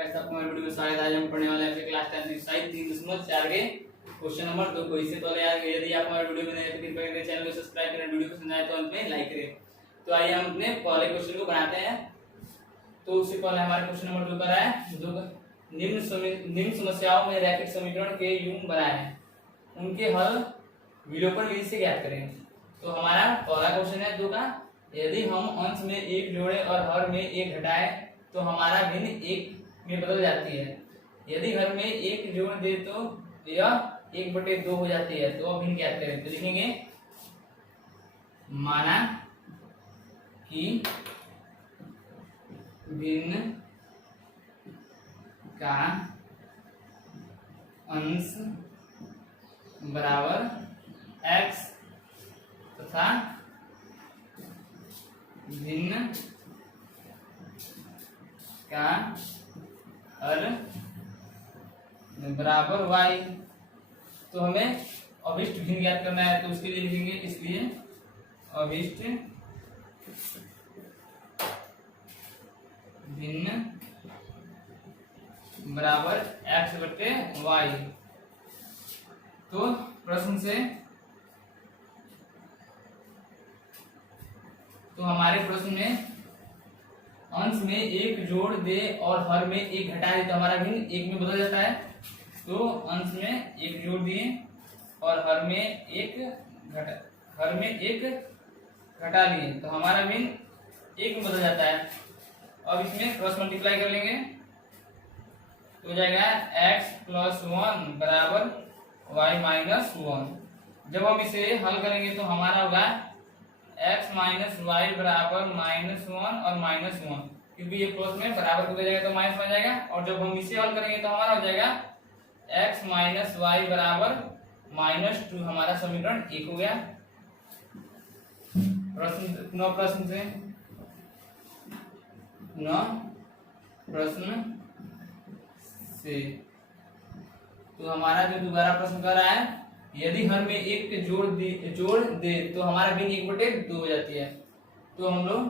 Guys आपको हमारे video में स्वागत है। आज हम पढ़ने वाले हैं क्लास 10 एक्सरसाइज 3.4 के क्वेश्चन नंबर 2 को। इससे पहले यदि आप हमारे वीडियो में नए हैं तो कृपया करके चैनल को सब्सक्राइब करें, वीडियो को पसंद आए तो अंत में लाइक करें। तो आइए हम अपने पहले क्वेश्चन को बनाते हैं। तो उससे पहले हमारा क्वेश्चन नंबर 2 पर है निम्न समस्याओं में रैखिक समीकरण के युग्म बनाएं, उनके हल विलोपन विधि से ज्ञात करें। तो हमारा पहला क्वेश्चन है 2 का, यदि हम अंश में 1 जोड़े और हर में 1 घटाएं तो हमारा भिन्न 1 में बदल जाती है। यदि हर में 1 जोड़ दे तो यह 1/2 हो जाती है। तो अब भिन्न ज्ञात करें। तो लिखेंगे माना कि भिन्न का अंश बराबर x तथा भिन्न का हल बराबर y। तो हमें अभिष्ट भिन्न ज्ञात करना है, तो उसके लिए लिखेंगे इसलिए अभिष्ट भिन्न बराबर x/y। तो प्रश्न से तो हमारे प्रश्न में अंश में 1 जोड़ दे और हर में 1 घटा दे तो हमारा भिन्न 1 में बदल जाता है। तो अंश में 1 जोड़ दिए और हर में 1 घटा लिए तो हमारा भिन्न 1 में बदल जाता है। अब इसमें क्रॉस मल्टीप्लाई कर लेंगे तो हो जाएगा x+1 बराबर y-1। जब हम इसे हल करेंगे तो हमारा होगा x माइनस वाई बराबर -1 और -1, क्योंकि ये प्लस में बराबर हो जाएगा तो माइनस बन जाएगा। और जब हम इसे हल करेंगे तो हमारा हो जाएगा x माइनस वाई बराबर -2। हमारा समीकरण 1 हो गया। प्रश्न से तो हमारा जो दोबारा प्रश्न कर रहा है, यदि हर में 1 जोड़ दे तो हमारा भिन्न 1/2 हो जाती है। तो हम लोग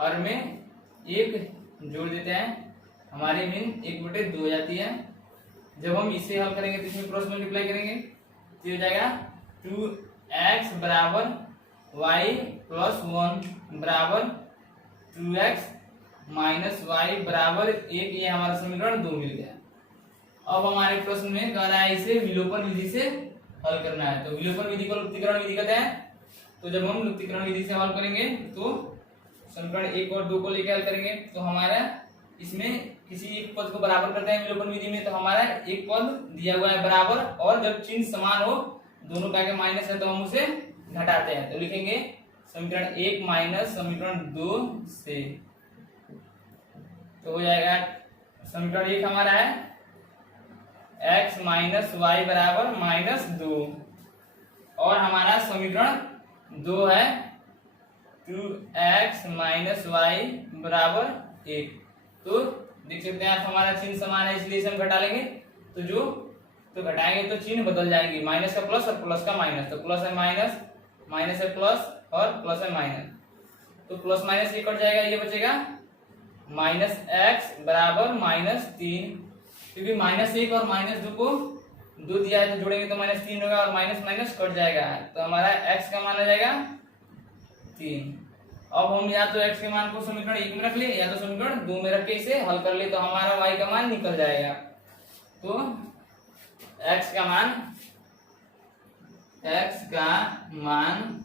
हर में 1 जोड़ देते हैं, हमारी भिन्न 1/2 हो जाती है। जब हम इसे हल करेंगे तो इसमें क्रॉस मल्टीप्लाई करेंगे तो हो जाएगा 2x बराबर y+1 बराबर 2x माइनस वाई बराबर 1। ये हमारा समीकरण 2 मिल गया। अब हमारे प्रश्न में कह रहा है इसे विलोपन विधि से हल करना है। तो विलोपन विधि को लुप्तीकरण विधि कहते हैं। तो जब हम लुप्तीकरण विधि से हल करेंगे तो समीकरण 1 और 2 को लेकर हल करेंगे तो हमारा इसमें किसी एक पद को बराबर करते हैं विलोपन विधि में। तो हमारा एक पद दिया हुआ है बराबर, और जब चिन्ह समान हो, दोनों का माइनस है तो हम उसे घटाते हैं। तो लिखेंगे समीकरण 1 माइनस समीकरण 2 से। तो हो जाएगा समीकरण 1 हमारा है x माइनस वाई बराबर -2, और हमारा समीकरण 2 है 2x माइनस वाई बराबर 1। तो देख सकते हैं आप हमारा चिन्ह समान है, इसलिए इसे हम घटा लेंगे। तो घटाएंगे तो चिन्ह बदल जाएंगे, माइनस का प्लस और प्लस का माइनस। तो प्लस है माइनस, माइनस है प्लस और प्लस है माइनस। तो प्लस माइनस ये कट जाएगा, ये बचेगा -x बराबर -3, क्योंकि -1 और -2 को 2 दिया है तो जोड़ेंगे तो -3 होगा और माइनस माइनस कट जाएगा। तो हमारा x का मान आ जाएगा 3। अब हम या तो x के मान को समीकरण 1 में रख ले या तो समीकरण 2 में रख के इसे हल कर ले, तो हमारा y का मान निकल जाएगा। तो x का मान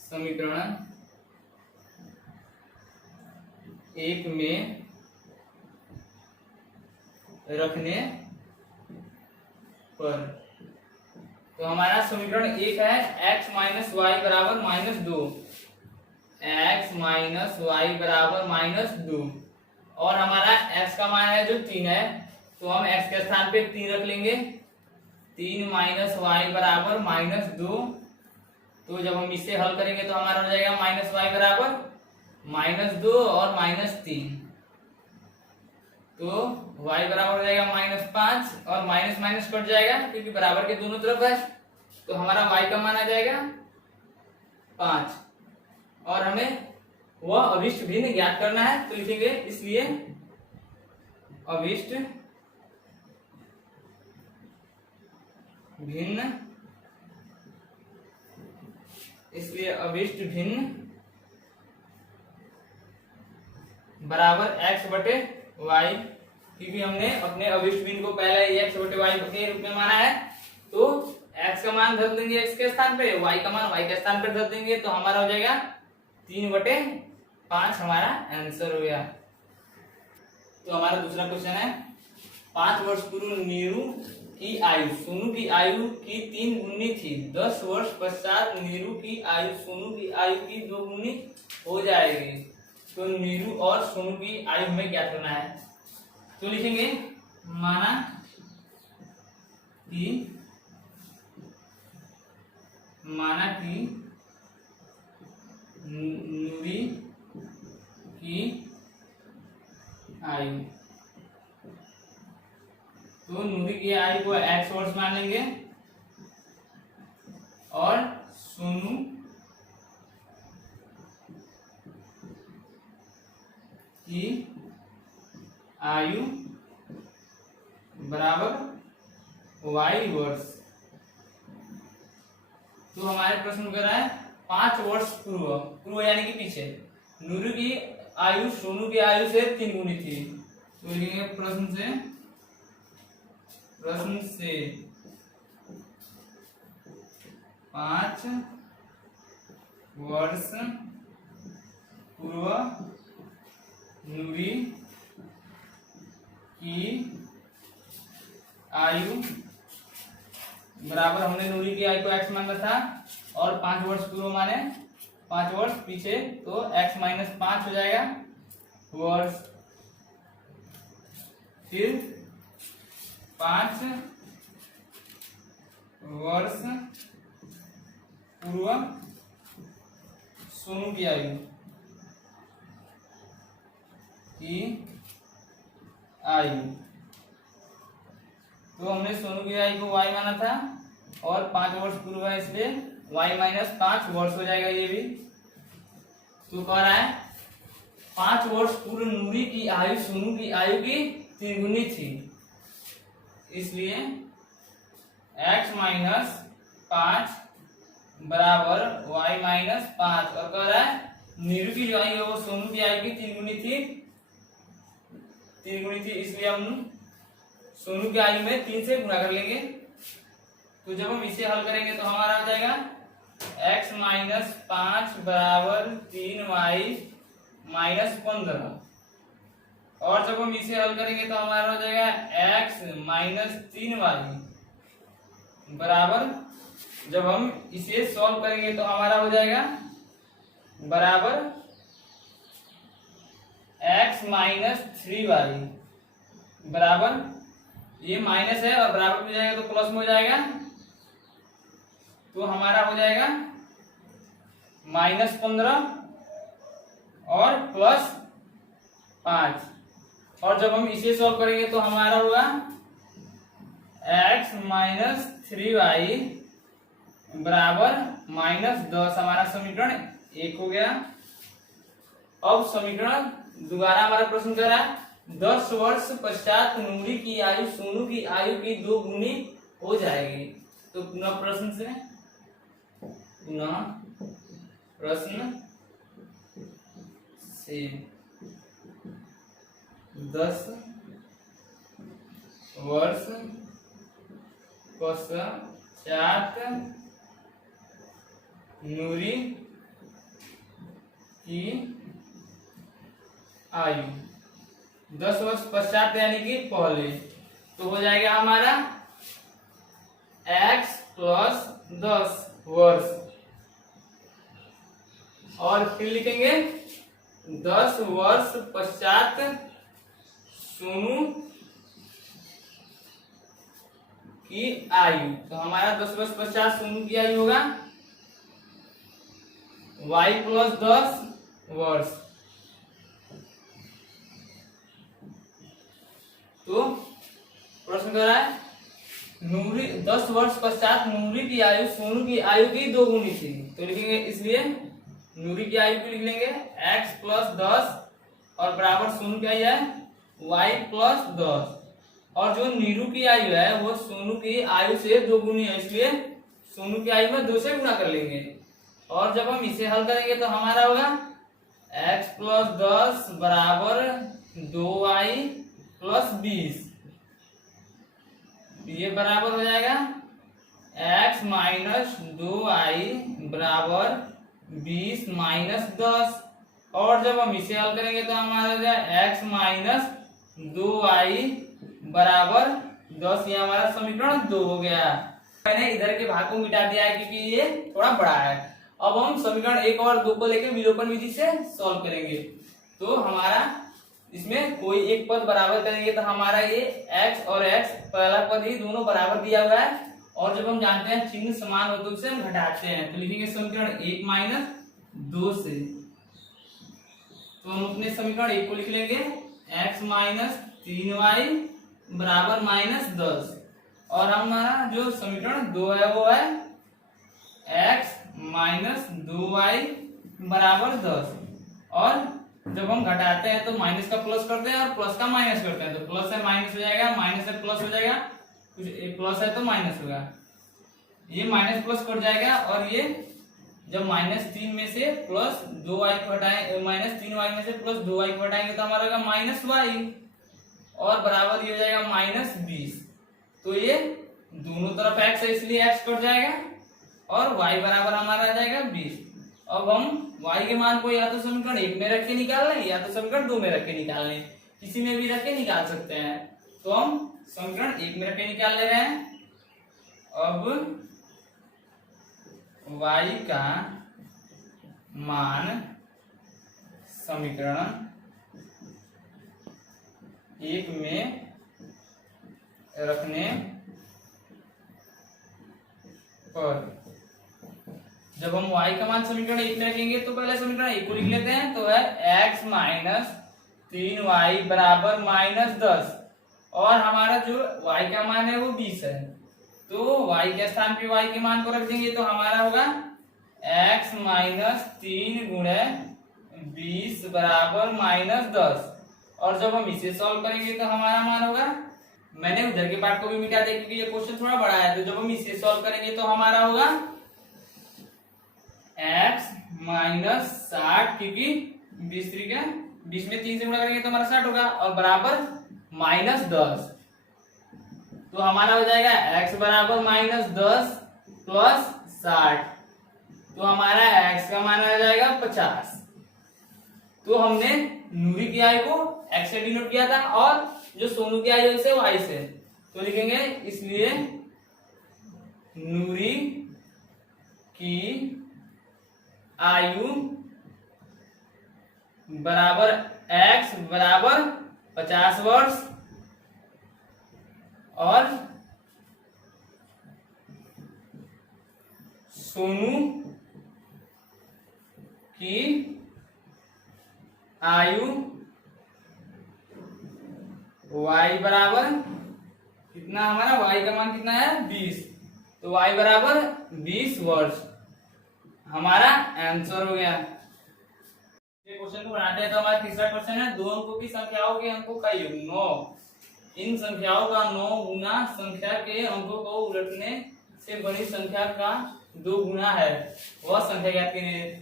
समीकरण 1 में रखने पर तो हमारा समीकरण 1 है x माइनस वाई बराबर -2, x माइनस वाई बराबर -2, और हमारा x का मान है जो 3 है। तो हम x के स्थान पे 3 रख लेंगे। 3 माइनस वाई बराबर -2। तो जब हम इसे हल करेंगे तो हमारा हो जाएगा माइनस वाई बराबर -2 और -3। तो y बराबर हो जाएगा -5 और माइनस माइनस कट जाएगा क्योंकि बराबर के दोनों तरफ है। तो हमारा y का मान आ जाएगा 5, और हमें वह अभिष्ट भिन्न ज्ञात करना है। तो लिखेंगे इसलिए अविष्ट भिन्न, इसलिए अविष्ट भिन्न बराबर x बटे y, क्योंकि हमने अपने अविष्ट भिन्न को पहले x बटे y के रूप में माना है, तो x का मान धर देंगे x के स्थान पे, y का मान y के स्थान पर धर देंगे, तो हमारा हो जाएगा 3/5 हमारा आंसर हो गया। तो हमारा दूसरा क्वेश्चन है 5 वर्ष पूर्व नीरू की आयु सोनू की आयु की 3 गुनी थी, 10 वर्ष पश्चात नीरू की आयु सोनू की आयु की 2 गुनी हो जाएगी, तो नीरू और सोनू की आयु हमें ज्ञात करना है। तो लिखेंगे माना कि नूरी की आयु, तो नूरी की आयु को x वर्ष मान लेंगे और सोनू की आयु बराबर y वर्ष। तो हमारे प्रश्न कर रहा है 5 वर्ष पूर्व यानी कि पीछे नूरू की आयु सोनू की आयु से 3 गुनी थी, तो लिखेंगे प्रश्न से 5 वर्ष पूर्व नूरी की आयु बराबर, हमने नूरी की आयु को x माना था और 5 वर्ष पूर्व माने 5 वर्ष पीछे, तो x माइनस 5 हो जाएगा वर्ष, फिर 5 वर्ष पूर्व सोनू की आयु तो हमने सोनू की आयु को y माना था और 5 वर्ष पूर्व है, इसलिए y माइनस 5 वर्ष हो जाएगा ये भी। तो कह रहा है 5 वर्ष पूर्व नूरी की आयु सोनू की आयु की 3 गुनी थी, इसलिए x माइनस 5 बराबर y माइनस 5, और कह रहा है नीरू की जो आयु है वो सोनू की आयु की 3 गुनी थी, इसलिए हम सोनू की आयु में 3 से गुणा कर लेंगे। तो जब हम इसे हल करेंगे तो हमारा आ जाएगा x माइनस 5 बराबर 3y माइनस 15, और जब हम इसे हल करेंगे तो हमारा हो जाएगा x माइनस 3y बराबर, जब हम इसे सॉल्व करेंगे तो हमारा हो जाएगा बराबर x माइनस 3y बराबर, ये माइनस है और बराबर में जाएगा तो प्लस में हो जाएगा, तो हमारा हो जाएगा माइनस 15 और प्लस 5, और जब हम इसे सॉल्व करेंगे तो हमारा होगा x माइनस 3y बराबर माइनस 10, हमारा समीकरण 1 हो गया। अब समीकरण दोबारा हमारा प्रश्न कर रहा है 10 वर्ष पश्चात नूरी की आयु सोनू की आयु की 2 गुनी हो जाएगी, तो पुनः प्रश्न से 10 वर्ष पश्चात नूरी की आयु 10 वर्ष पश्चात यानी कि पहले, तो हो जाएगा हमारा x प्लस 10 वर्ष, और फिर लिखेंगे 10 वर्ष पश्चात सोनू की आयु, तो हमारा 10 वर्ष पश्चात सोनू की आयु होगा y प्लस 10 वर्ष। तो प्रश्न कर रहा है नूरी 10 वर्ष पश्चात नूरी की आयु सोनू की आयु की 2 गुनी थी, तो लिखेंगे, इसलिए नूरी की आयु को लिख लेंगे x प्लस 10 और बराबर सोनू की आयु है y प्लस 10। और जो नीरू की आयु है वो सोनू की आयु से 2 गुनी है, इसलिए सोनू की आयु में 2 से गुणा कर लेंगे। और जब हम इसे हल करेंगे तो हमारा होगा x प्लस 10 बराबर 2y प्लस 20। ये बराबर हो जाएगा x माइनस 2y बराबर 20 माइनस 10। और जब हम इसे हल करेंगे तो हमारा हो जाएगा x माइनस 2y बराबर 10। ये हमारा समीकरण 2 हो गया। मैंने इधर के भाग को मिटा दिया है क्योंकि ये थोड़ा बड़ा है। अब हम समीकरण 1 और 2 को लेकर विलोपन विधि से सॉल्व करेंगे। तो हमारा इसमें कोई एक पद बराबर करेंगे तो हमारा ये x और x पहला पद ही दोनों बराबर दिया हुआ है। और जब हम जानते हैं चिन्ह समान हो तो उसे हम घटाते हैं, तो लिखेंगे समीकरण 1 माइनस 2 से। तो हम अपने समीकरण 1 को लिख लेंगे x माइनस 3y बराबर माइनस 10। और हमारा जो समीकरण 2 है वो है x माइनस 2y बराबर 10। और जब हम घटाते हैं तो माइनस का प्लस करते हैं और प्लस का माइनस करते हैं, तो प्लस है माइनस हो जाएगा, माइनस है प्लस हो जाएगा, कुछ प्लस है तो माइनस होगा, ये माइनस प्लस कट जाएगा। और ये जब माइनस 3 में से प्लस 2y को हटाएं, माइनस 3y में से प्लस 2y को हटाएंगे तो हमारा होगा माइनस y और बराबर ये हो जाएगा माइनस 20। तो ये दोनों तरफ x है इसलिए x कट जाएगा और y बराबर हमारा आ जाएगा 20। अब हम y के मान को या तो समीकरण 1 में रख के निकाल लें या तो समीकरण 2 में रख के निकाल लें, किसी में भी रख के निकाल सकते हैं। तो हम समीकरण 1 में रख के निकाल ले रहे हैं। अब y का मान समीकरण 1 में रखने पर जब हम y का मान समीकरण 1 में रखेंगे तो पहले समीकरण 1 को लिख लेते हैं, तो है x माइनस 3y बराबर माइनस 10। और हमारा जो y का मान है वो 20 है, तो y के स्थान पे y के मान को रख देंगे तो हमारा होगा x माइनस 3 गुणे 20 बराबर माइनस 10। और जब हम इसे सॉल्व करेंगे तो हमारा मान होगा, मैंने उधर के पार्ट को भी मिटा दिया क्योंकि ये क्वेश्चन थोड़ा बड़ा है, तो जब हम इसे सॉल्व करेंगे तो हमारा होगा x माइनस 60, क्योंकि 20 में 3 से गुणा करेंगे तो हमारा 60 होगा, और बराबर माइनस 10। तो हमारा हो जाएगा x बराबर माइनस 10 प्लस 60, तो हमारा x का मान आ जाएगा 50। तो हमने नूरी की आयु को x से डिनोट किया था और जो सोनू की आयु से y से, तो लिखेंगे इसलिए नूरी की आयु बराबर x बराबर 50 वर्ष और सोनू की आयु y बराबर कितना, हमारा y का मान कितना है 20, तो y बराबर 20 वर्ष हमारा आंसर हो गया। क्वेश्चन को बनाते हैं तो हमारा तीसरा क्वेश्चन है, दो अंकों की संख्याओं के अंकों का योग 9, इन संख्याओं का 9 गुना संख्या के अंकों को उलटने से बनी संख्या का 2 गुना है, वह संख्या ज्ञात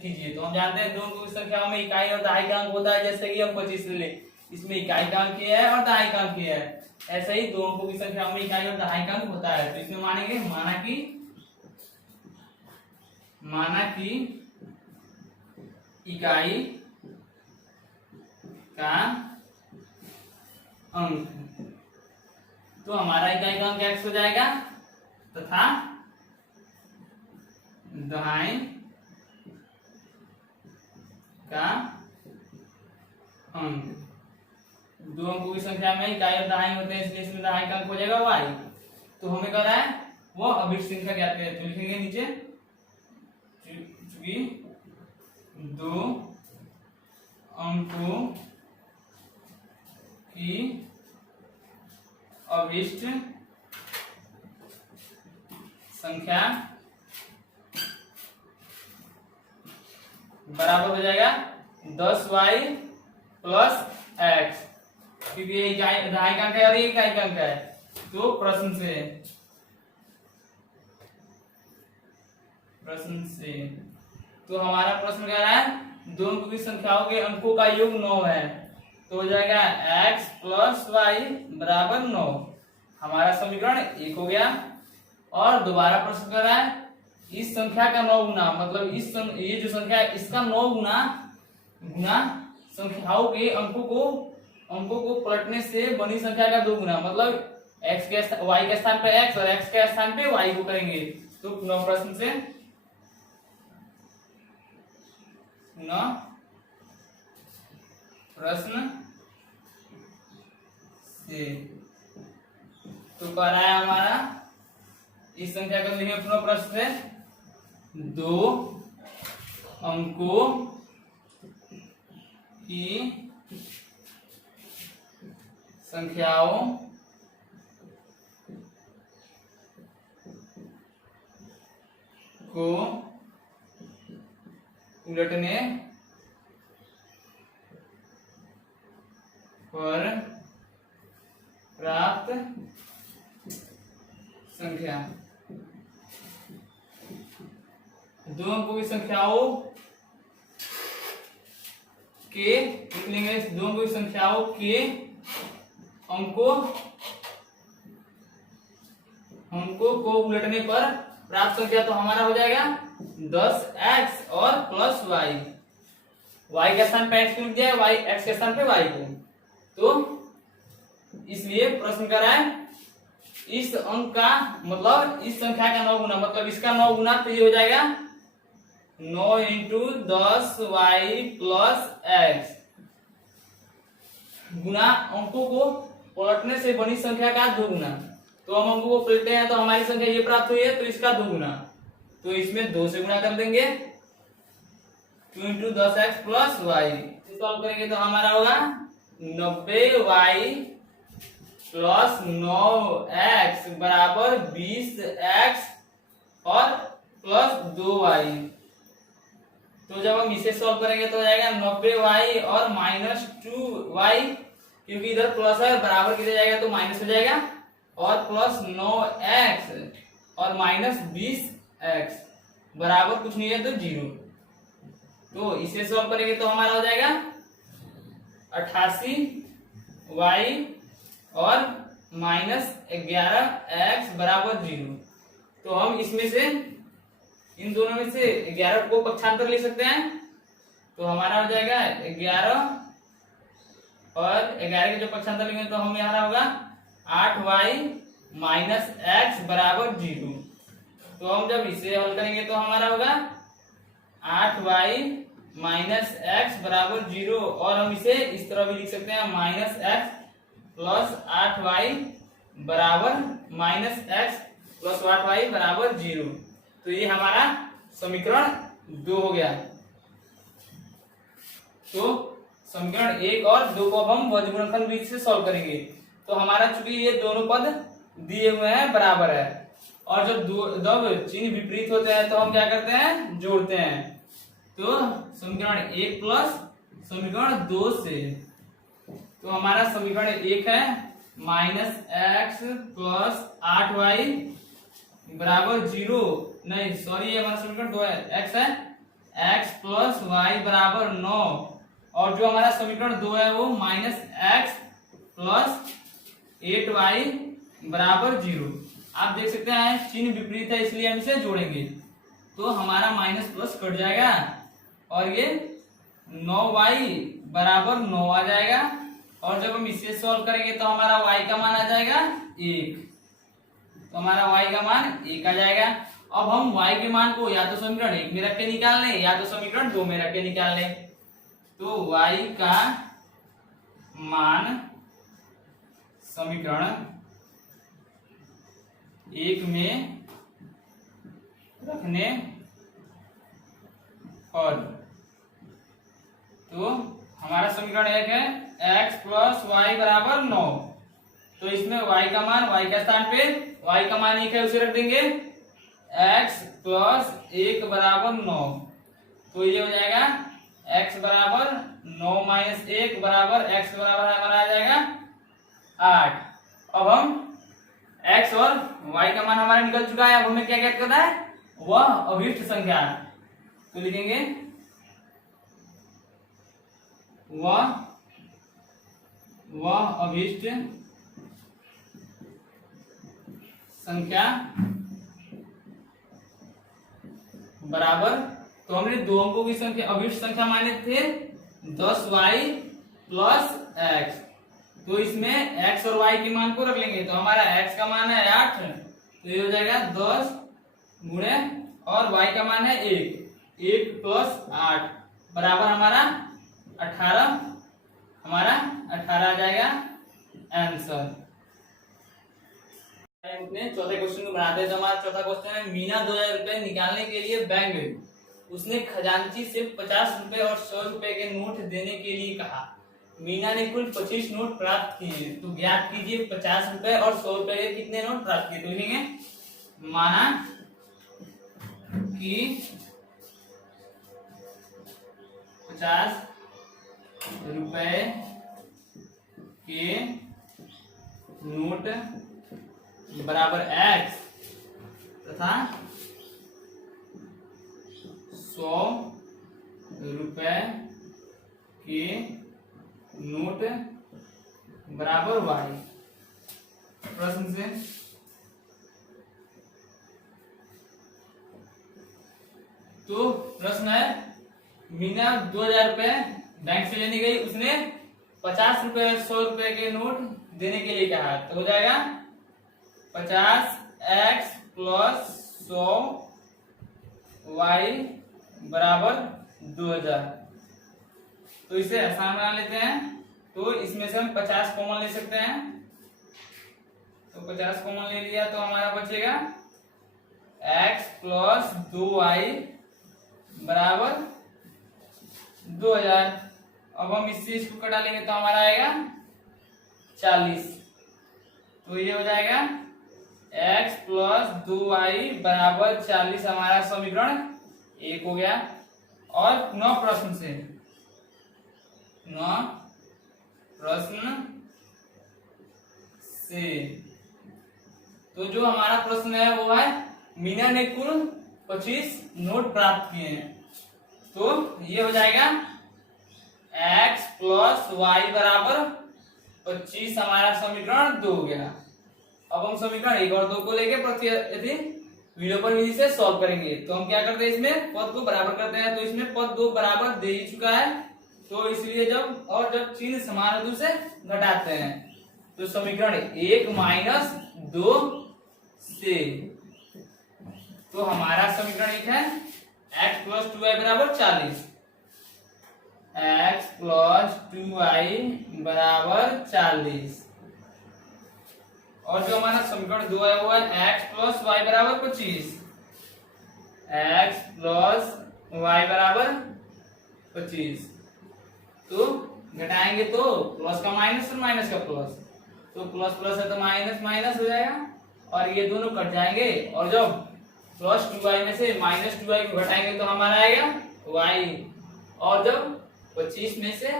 कीजिए। तो हम जानते हैं दो अंकों की संख्याओं में इकाई और दहाई का अंक होता है, जैसे कि हम 25 ले, इसमें इकाई का अंक किया है और दहाई का अंक किया है, ऐसे ही दो अंकों की संख्याओं में इकाई और दहाई का अंक होता है। तो इसमें मानेंगे माना कि इकाई का अंक, तो हमारा इकाई का अंक x हो जाएगा तथा दहाई का अंक, दो अंकों की संख्या में इकाई और दहाई होते हैं इसलिए इसमें दहाई का अंक हो जाएगा y। तो हमें कह रहा है वो अभिष्ट संख्या ज्ञात करें, तो लिखेंगे नीचे चूंकि दो अंकों की अभिष्ट संख्या बराबर हो जाएगा 10y प्लस x। क्योंकि ये दहाई का अंक है और ये इकाई का अंक है। तो प्रश्न से तो हमारा प्रश्न कह रहा है दो अंकों की संख्याओं के अंकों का योग 9 है, तो हो जाएगा x प्लस वाई बराबर 9। हमारा समीकरण 1 हो गया। और दोबारा प्रश्न कर रहा है इस संख्या का 9 गुना, मतलब ये जो संख्या है इसका 9 गुना संख्याओं के अंकों को पलटने से बनी संख्या का 2 गुना, मतलब y के स्थान पे x और x के स्थान पे y को करेंगे। तो पुनः प्रश्न से तो कह रहा है हमारा इस संख्या को लिखेंगे पुनः प्रश्न से 2 अंकों की संख्याओं को उलटने पर प्राप्त संख्या। दो अंकों की संख्याओं के लिखेंगे, दो अंकों की संख्याओं के अंकों को उलटने पर प्राप्त संख्या। तो हमारा हो जाएगा 10x और प्लस y के स्थान पे x को लिख दिया है, x के स्थान पे y को। तो इसलिए प्रश्न कर रहा है इस अंक का मतलब इस संख्या का 9 गुना, मतलब इसका 9 गुना, तो ये हो जाएगा 9 इंटू 10y प्लस x गुना अंकों को पलटने से बनी संख्या का 2 गुना। तो हम अंकों को पलटते हैं तो हमारी संख्या ये प्राप्त हुई है, तो इसका 2 गुना, तो इसमें 2 से गुना कर देंगे 2 into 10x plus y। Solve करेंगे तो हमारा होगा 90y प्लस 9x बराबर 20x और प्लस 2y। तो जब हम इसे सॉल्व करेंगे तो हो जाएगा 90y और माइनस 2y, क्योंकि इधर प्लस है बराबर किया जाएगा तो माइनस हो जाएगा, और प्लस 9x और माइनस 20x बराबर कुछ नहीं है तो 0। तो इसे सॉल्व करेंगे तो हमारा हो जाएगा 88y और माइनस 11x बराबर 0। तो हम इसमें से इन दोनों में से 11 को पक्षांतर ले सकते हैं, तो हमारा हो जाएगा 11 और 11 के जो पक्षांतर लेंगे तो हमें हमारा होगा 8y माइनस x बराबर 0। तो हम जब इसे हल करेंगे तो हमारा होगा 8y माइनस x बराबर 0, और हम इसे इस तरह भी लिख सकते हैं माइनस x प्लस 8y बराबर माइनस x प्लस 8y बराबर 0। तो ये हमारा समीकरण 2 हो गया। तो समीकरण 1 और 2 को अब हम वज्र गुणनखंड विधि से सॉल्व करेंगे। तो हमारा चूंकि ये दोनों पद दिए हुए हैं बराबर है, और जब चिन्ह विपरीत होते हैं तो हम क्या करते हैं, जोड़ते हैं। तो समीकरण 1 प्लस समीकरण 2 से, तो हमारा समीकरण 1 है माइनस x प्लस 8y बराबर 0, नहीं सॉरी ये हमारा समीकरण 2 है, x है x प्लस y बराबर 9, और जो हमारा समीकरण 2 है वो माइनस x प्लस 8y बराबर 0। आप देख सकते हैं चिन्ह विपरीत है इसलिए हम इसे जोड़ेंगे, तो हमारा माइनस प्लस कट जाएगा और ये 9y बराबर 9 आ जाएगा, और जब हम इसे सॉल्व करेंगे तो हमारा y का मान आ जाएगा 1, तो हमारा y का मान 1 आ जाएगा। अब हम y के मान को या तो समीकरण 1 में रख के निकाल लें या तो समीकरण 2 में रख के निकाल लें। तो y का मान समीकरण 1 में रखने पर, तो हमारा समीकरण 1 है x प्लस वाई बराबर 9, तो इसमें y का मान y का स्थान पे y का मान 1 है उसे रख देंगे, x प्लस 1 बराबर 9, तो ये हो जाएगा x बराबर 9 माइनस 1 बराबर x बराबर हमारा आ जाएगा 8। अब हम x और y का मान हमारा निकल चुका है। अब हमें क्या ज्ञात करना है, वह अभिष्ट संख्या। तो लिखेंगे वह अभिष्ट संख्या बराबर, तो हमने दो अंकों की संख्या अभिष्ट संख्या माने थे 10y प्लस x। तो इसमें x और y के मान को रख लेंगे। तो हमारा x का मान है 8, तो ये हो जाएगा 10 गुणे, और y का मान है 1 प्लस 8 बराबर हमारा 18। हमारा 18 आ जाएगा आंसर। अपने चौथे क्वेश्चन को बनाते हैं। तो हमारा चौथा क्वेश्चन है, मीना 2000 रुपए निकालने के लिए बैंक गई। उसने खजांची से 50 रुपए और 100 रुपए के नोट देने के लिए कहा। मीना ने कुल 25 नोट प्राप्त किए, तो ज्ञात कीजिए 50 रुपए और 100 रुपए के कितने नोट प्राप्त किए। तो लिखेंगे माना कि 50 रुपए के नोट बराबर x तथा 100 रुपए के नोट बराबर y। प्रश्न से तो प्रश्न है, मीना 2000 रुपए बैंक से लेने गई। उसने 50 रुपए 100 रुपए के नोट देने के लिए कहा। तो हो जाएगा 50x प्लस 100y बराबर 2000। तो इसे आसान बना लेते हैं। तो इसमें से हम 50 कॉमन ले सकते हैं। तो 50 कॉमन ले लिया तो हमारा बचेगा x प्लस 2y बराबर 2000। अब हम इससे इसको कटा लेंगे तो हमारा आएगा 40। तो ये हो जाएगा x प्लस 2y बराबर 40। हमारा समीकरण 1 हो गया। और 9 प्रश्न से तो जो हमारा प्रश्न है वो है, मीना ने कुल 25 नोट प्राप्त किए हैं। तो ये हो जाएगा x प्लस y बराबर 25। हमारा समीकरण 2 हो गया। अब हम समीकरण 1 और 2 को लेके प्रति वीडियो पर विधि से सॉल्व करेंगे। तो हम क्या करते हैं, इसमें पद को बराबर करते हैं। तो इसमें पद 2 बराबर दे ही चुका है, तो इसलिए जब चिन्ह समान बिंदु से घटाते हैं तो समीकरण 1 माइनस 2 से, तो हमारा समीकरण 1 है x प्लस 2y बराबर 40। x प्लस 2y बराबर 40। और जो हमारा समीकरण 2 है वो है x प्लस y बराबर 25। x प्लस y बराबर 25। तो घटाएंगे तो प्लस का माइनस और माइनस का प्लस, तो प्लस प्लस है तो माइनस माइनस हो जाएगा और ये दोनों कट जाएंगे। और जब प्लस 2y में से माइनस 2y को घटाएंगे तो हमारा आएगा y। और जब 25 में से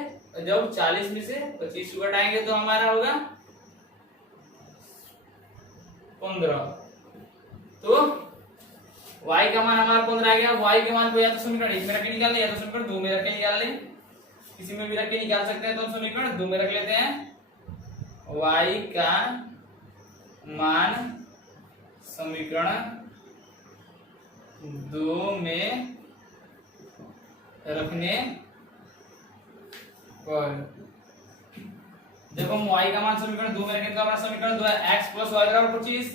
जब 40 में से 25 को घटाएंगे तो हमारा होगा 15। तो y का मान हमारा 15 आ गया। y के मान को या तो समीकरण 1 में रख के निकाल ले या तो समीकरण 2 में रख के निकाल ले, किसी में भी रख के निकाल सकते हैं। तो हम समीकरण 2 में रख लेते हैं। y का मान समीकरण 2 में रखने पर, जब हम y का मान समीकरण 2 में रखेंगे तो हमारा समीकरण 2 है x प्लस y बराबर 25।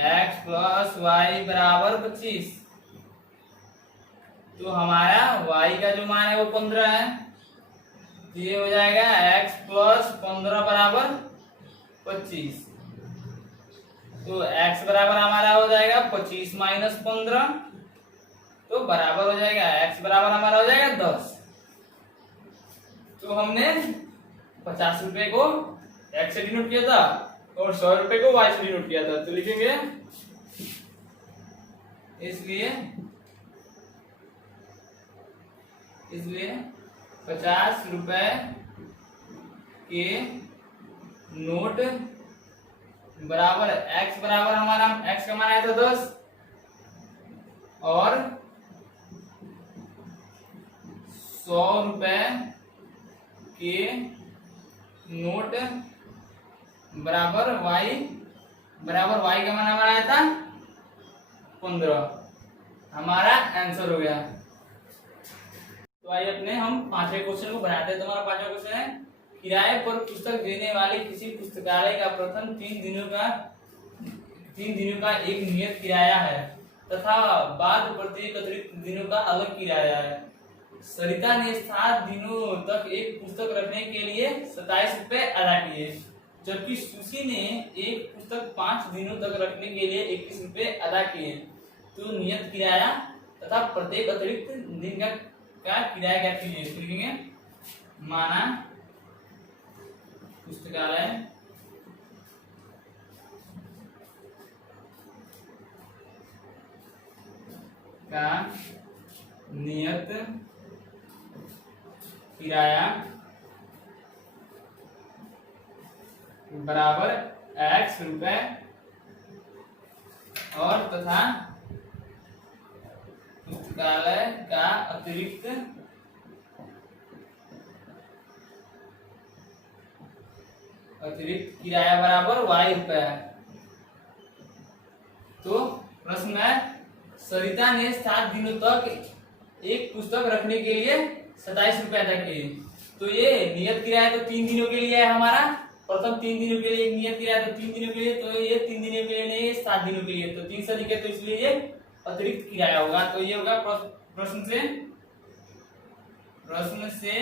x प्लस y बराबर 25। तो हमारा y का जो मान है वो 15 है। तो ये हो जाएगा x प्लस 15 बराबर 25। तो x बराबर हमारा हो जाएगा 25 माइनस 15, तो बराबर हो जाएगा x बराबर हमारा हो जाएगा 10। तो हमने 50 रुपए को x से डिनोट किया था और 100 रुपए को y से डिनोट किया था। तो लिखेंगे इसलिए 50 रुपए के नोट बराबर x बराबर हमारा x का मान आया था 10 और 100 रुपए के नोट बराबर y का मान हमारा आया था 15। हमारा आंसर हो गया। तो आइए अपने हम पांचवें क्वेश्चन को बनाते हैं। तो हमारा पांचवा क्वेश्चन है, किराए पर पुस्तक देने वाले किसी पुस्तकालय का प्रथम 3 दिनों का एक नियत किराया है तथा बाद प्रत्येक अतिरिक्त दिनों का अलग किराया है। सरिता ने 7 दिनों तक एक पुस्तक रखने के लिए 27 रुपए अदा किए, जबकि सुशी ने एक पुस्तक 5 दिनों तक रखने के लिए 21 रुपए अदा किए। तो नियत किराया तथा प्रत्येक अतिरिक्त दिन का किराया क्या कीजिए। लिखेंगे माना पुस्तकालय का नियत किराया बराबर x रुपए और तथा पुस्तकालय का अतिरिक्त किराया बराबर y रुपए। तो प्रश्न है, सरिता ने 7 दिनों तक एक पुस्तक रखने के लिए 27 रुपए अदा किए। तो ये नियत किराया तो 3 दिनों के लिए है हमारा, प्रथम 3 दिनों के लिए एक नियत किराया तो 3 दिनों के लिए, तो ये 3 दिनों के लिए नहीं, ये 7 दिनों के लिए। तो 3 से अधिक है तो इसलिए ये अतिरिक्त किराया होगा। तो ये होगा प्रश्न से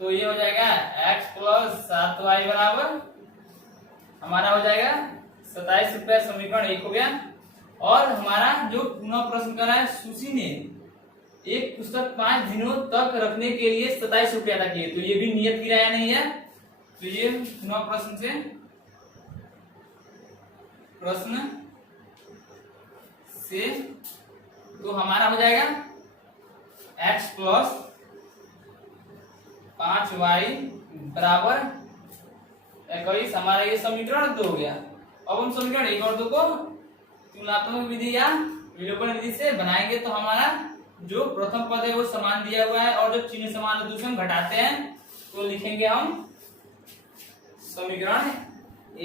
तो ये हो जाएगा x प्लस 7y बराबर हमारा हो जाएगा 27 रुपए। समीकरण 1 हो गया। और हमारा जो पुनः प्रश्न कर रहा है, सुशी ने एक पुस्तक 5 दिनों तक रखने के लिए 27 रुपए अदा किए। तो ये भी नियत किराया नहीं है। तो ये पुनः प्रश्न से तो हमारा हो जाएगा x प्लस 5y बराबर 21। हमारा ये समीकरण 2 हो गया। अब हम समीकरण 1 और 2 को तुलनात्मक विधि या विलोपन विधि से बनाएंगे। तो हमारा जो प्रथम पद है वो समान दिया हुआ है और जो चिन्ह समान है दूसरे हम घटाते हैं। तो लिखेंगे हम समीकरण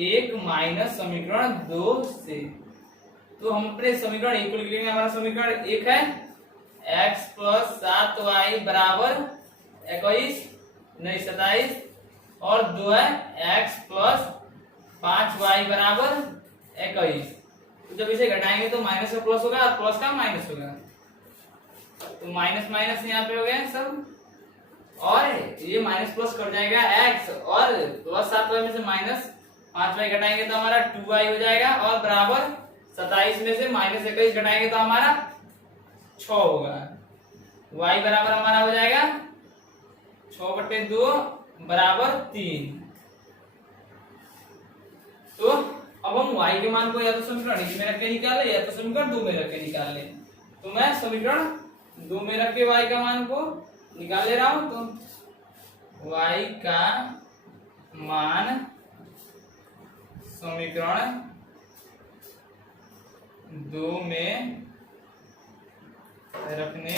1 माइनस समीकरण 2 से। तो हम अपने समीकरण 1 को लिख लेंगे। हमारा समीकरण 1 है x प्लस 7y बराबर 21 नहीं 27 और 2 है x प्लस 5y बराबर 21। तो जब इसे घटाएंगे तो माइनस का प्लस होगा और प्लस का माइनस होगा। तो माइनस माइनस यहाँ पे हो गया सब और ये माइनस प्लस कट जाएगा x और प्लस 7y में से माइनस 5y घटाएंगे तो हमारा 2y हो जाएगा और बराबर 27 में से माइनस 21 घटाएंगे तो हमारा 6 होगा। y बराबर हमारा हो जाएगा 6/2 बराबर 3। तो अब हम y के मान को या तो समीकरण 1 में रख के निकाल ले या तो समीकरण 2 में रख के निकाल ले। तो मैं समीकरण 2 में रख के y का मान को निकाल ले रहा हूं। तो y का मान समीकरण 2 में रखने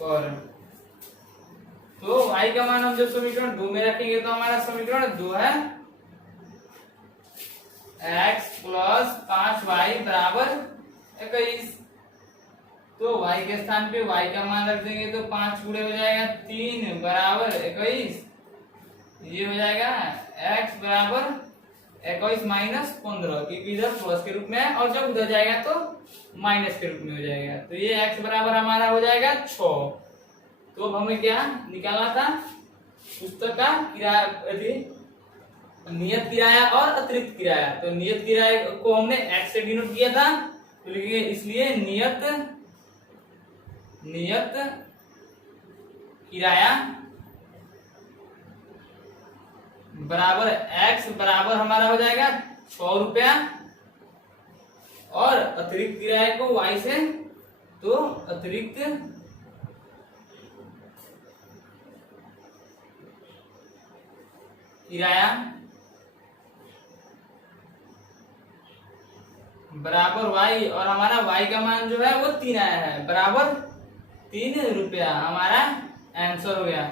पर तो y का मान हम जब समीकरण 2 में रखेंगे तो हमारा समीकरण 2 है x प्लस 5y बराबर 21। तो y के स्थान पे y का मान रख देंगे तो 5 गुणे हो जाएगा 3 बराबर 21। ये हो जाएगा x बराबर 21 माइनस 15 क्योंकि इधर प्लस के रूप में है और जब उधर जाएगा तो माइनस के रूप में हो जाएगा। तो ये x बराबर हमारा हो जाएगा 6। तो अब हमें क्या निकालना था, पुस्तक का किराया, नियत किराया और अतिरिक्त किराया। तो नियत किराया को हमने x से डिनोट किया था तो लिखिए इसलिए नियत किराया बराबर x बराबर हमारा हो जाएगा 6 रुपया और अतिरिक्त किराए को y से तो अतिरिक्त किराया बराबर y, और हमारा y का मान जो है वो 3 आया है, बराबर 3 रुपया हमारा आंसर हो गया।